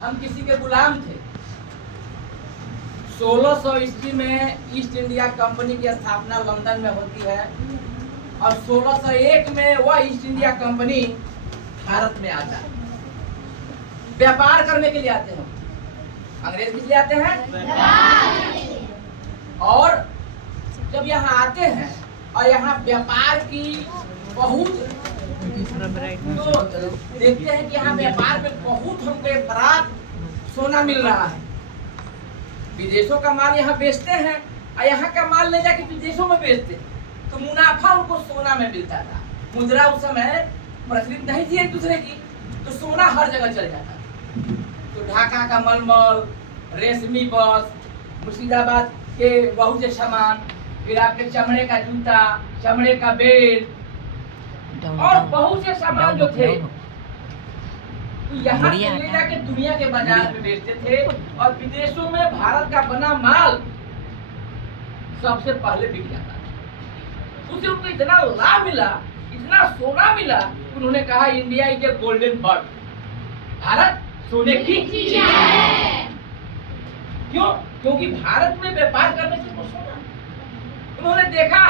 हम किसी के गुलाम थे। 1600 ईस्वी में ईस्ट इंडिया कंपनी की स्थापना लंदन में होती है और 1601 में वह ईस्ट इंडिया कंपनी भारत में आता है। व्यापार करने के लिए आते हैं। अंग्रेज किस लिए आते हैं? और जब यहाँ आते हैं और यहाँ व्यापार की बहुत तो देखते हैं कि यहाँ व्यापार में बहुत हमको बरात सोना मिल रहा है। विदेशों का माल यहाँ बेचते हैं और यहाँ का माल ले जाके विदेशों में बेचते हैं, तो मुनाफा उनको सोना में मिलता था। मुद्रा उस समय प्रचलित नहीं थी एक दूसरे की, तो सोना हर जगह चल जाता था। तो ढाका का मलमल, रेशमी बस, मुर्शिदाबाद के बहुत से सामान, फिर आपके चमड़े का जूता, चमड़े का बेल्ट और बहुत से सामान जो थे यहाँ से ले जाके दुनिया के बाजार में बेचते थे और विदेशों में भारत का बना माल सबसे पहले बिक जाता था। उससे उनको इतना लाभ मिला, इतना सोना मिला, उन्होंने कहा India is a golden bird, Bharat सोने की चिड़िया है। क्यों? क्योंकि भारत में व्यापार करने से कुछ सोना। उन्होंने देखा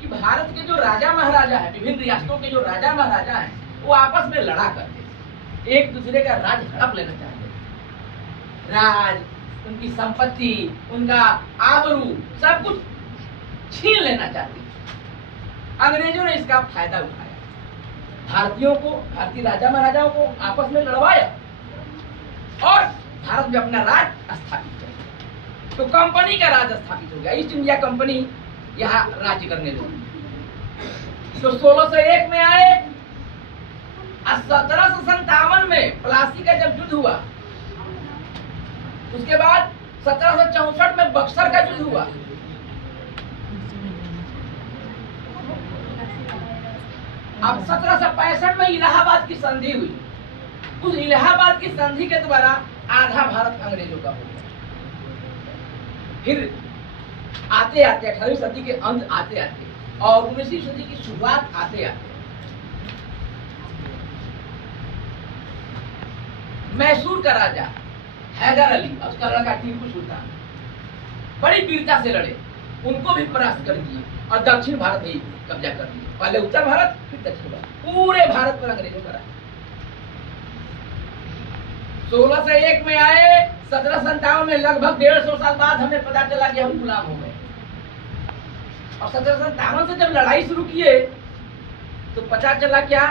कि भारत के जो राजा महाराजा हैं, विभिन्न रियासतों के जो राजा महाराजा हैं, वो आपस में लड़ा करते, एक दूसरे का राज हड़प लेना चाहते, राज, उनकी संपत्ति, उनका आबरू, सब कुछ छीन लेना चाहते। अंग्रेजों ने इसका फायदा उठाया, भारतीयों को, भारतीय राजा महाराजाओं को आपस में लड़वाया और भारत में अपना राज स्थापित किया। तो कंपनी का राज स्थापित हो गया, ईस्ट इंडिया कंपनी यहाँ राज्य करने लगे। तो 1601 में आए और 1757 में प्लासी का जब युद्ध हुआ, उसके बाद 1764 में बक्सर का युद्ध हुआ। अब 1765 में इलाहाबाद की संधि हुई। उस इलाहाबाद की संधि के द्वारा आधा भारत अंग्रेजों का हो गया। फिर आते आते 18वीं सदी के अंत आते आते और 19वीं सदी की शुरुआत आते आते मैसूर का राजा हैदर अली और उसका लड़का टीपू सुल्तान बड़ी वीरता से लड़े, उनको भी परास्त कर दिए और दक्षिण भारत ही कब्जा कर दिया। पहले उत्तर भारत, फिर दक्षिण भारत, पूरे भारत पर अंग्रेजों का राज। 1601 में आए, 1757 में लगभग 150 साल बाद हमें पता चला कि हम गुलाम हो गए। और 1757 से जब लड़ाई शुरू किए तो पता चला क्या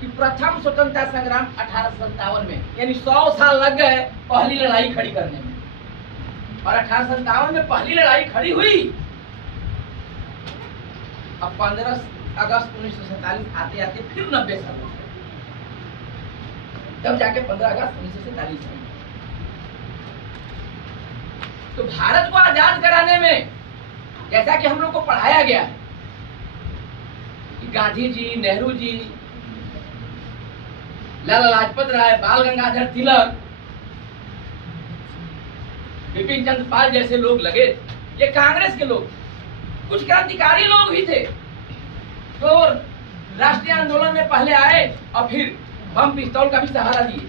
कि प्रथम स्वतंत्रता संग्राम 1857 में, यानी 100 साल लग गए पहली लड़ाई खड़ी करने में। और 1857 में पहली लड़ाई खड़ी हुई। अब 15 अगस्त 1947 आते आते फिर 90 साल हो गए, तब जाके 15 अगस्त 1947 में। तो भारत को आजाद कराने में जैसा कि हम लोग को पढ़ाया गया है कि गांधी जी, नेहरू जी, लाला लाजपत राय, बाल गंगाधर तिलक, बिपिन चंद्र पाल जैसे लोग लगे, ये कांग्रेस के लोग, कुछ क्रांतिकारी लोग भी थे तो राष्ट्रीय आंदोलन में पहले आए और फिर बम पिस्तौल का भी सहारा दिए।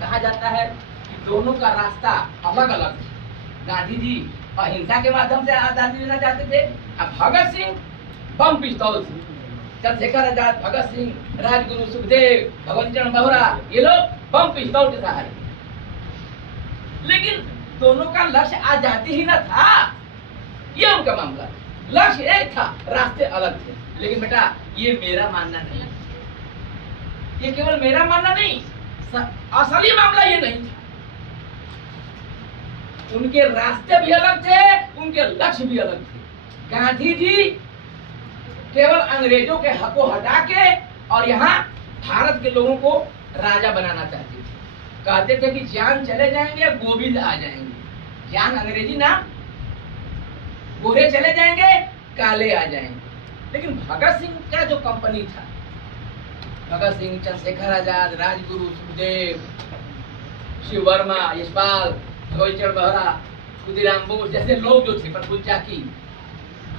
कहा जाता है कि दोनों का रास्ता अलग अलग था। गांधी जी अहिंसा के माध्यम से आजादी लेना चाहते थे, अब भगत सिंह बम पिस्तौल से, चंद्रशेखर आजाद, भगत सिंह, राजगुरु सुखदेव, भगवती चरण बहुरा, ये लोग बम पिस्तौल के सहारे। लेकिन दोनों का लक्ष्य आजादी ही न था, ये उनका मामला। लक्ष्य एक था, रास्ते अलग थे। लेकिन बेटा ये मेरा मानना नहीं, ये केवल मेरा मानना नहीं, असली मामला ये नहीं था। उनके रास्ते भी अलग थे, उनके लक्ष्य भी अलग थे। गांधी जी केवल अंग्रेजों के हक को हटा के और यहाँ भारत के लोगों को राजा बनाना चाहते थे। कहते थे कि जान चले जाएंगे, गोविंद आ जाएंगे। जान अंग्रेजी नाम, गोरे चले जाएंगे, काले आ जाएंगे। लेकिन भगत सिंह का जो कंपनी था, भगत सिंह, चंद्रशेखर आजाद, राजगुरु, सुखदेव, शिव वर्मा, यशपाल, भगवती चरण बहुरा, खुदीराम बोस जैसे लोग जो थे, प्रफुल्ल चाकी,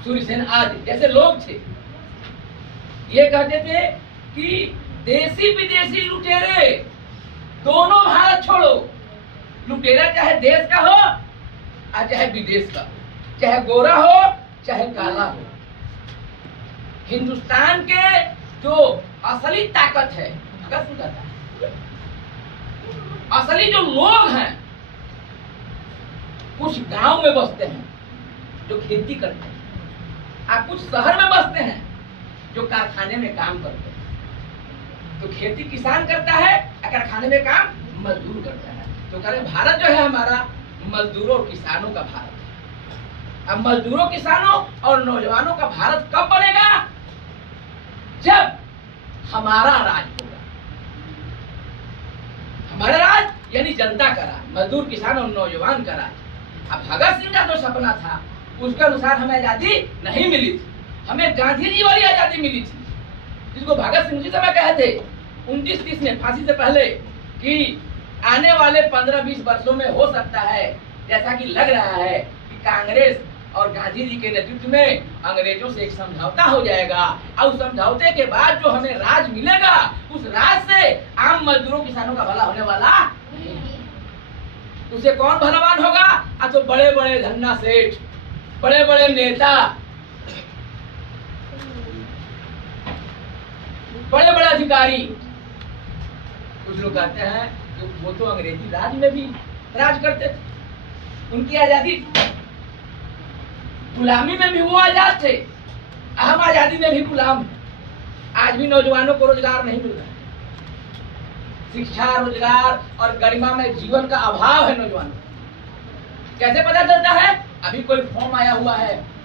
सूर्यसेन आदि जैसे लोग थे, ये कहते थे कि देसी विदेशी लुटेरे दोनों भारत छोड़ो, लुटेरा चाहे देश का हो और चाहे विदेश का, चाहे गोरा हो चाहे काला हो, हिंदुस्तान के जो असली ताकत है, असली जो लोग हैं कुछ गांव में बसते हैं जो खेती करते हैं, और कुछ शहर में बसते हैं जो कारखाने में काम करते हैं। तो खेती किसान करता है और कारखाने में काम मजदूर करता है। तो कह रहे भारत जो है हमारा मजदूरों और किसानों का भारत है। अब मजदूरों, किसानों और नौजवानों का भारत कब बनेगा? जब हमारा राज होगा। हमारा राज यानी जनता का राज, मजदूर, किसान और नौजवान का राज। अब भगत सिंह का जो सपना था उसके अनुसार हमें आजादी नहीं मिली थी, हमें गांधी जी वाली आजादी मिली थी, जिसको भगत सिंह जी समय कहे थे 29-30 में फांसी से पहले कि आने वाले 15-20 वर्षों में हो सकता है, जैसा कि लग रहा है कि कांग्रेस और गांधी जी के नेतृत्व में अंग्रेजों से एक समझौता हो जाएगा और उस समझौते के बाद जो हमें राज मिलेगा उस राज से आम मजदूरों, किसानों का भला होने वाला नहीं। उसे कौन भलावान होगा? तो बड़े बड़े धन्ना सेठ, बड़े बड़े नेता, बड़े बड़े अधिकारी। कुछ लोग कहते हैं कि वो तो अंग्रेजी राज में भी राज करते थे, उनकी आजादी, गुलामी में भी वो आजाद थे, हम आजादी में भी गुलाम। आज भी नौजवानों को रोजगार नहीं मिल रहा है, शिक्षा, रोजगार और गरिमा में जीवन का अभाव है नौजवानों। कैसे पता चलता है? अभी कोई फॉर्म आया हुआ है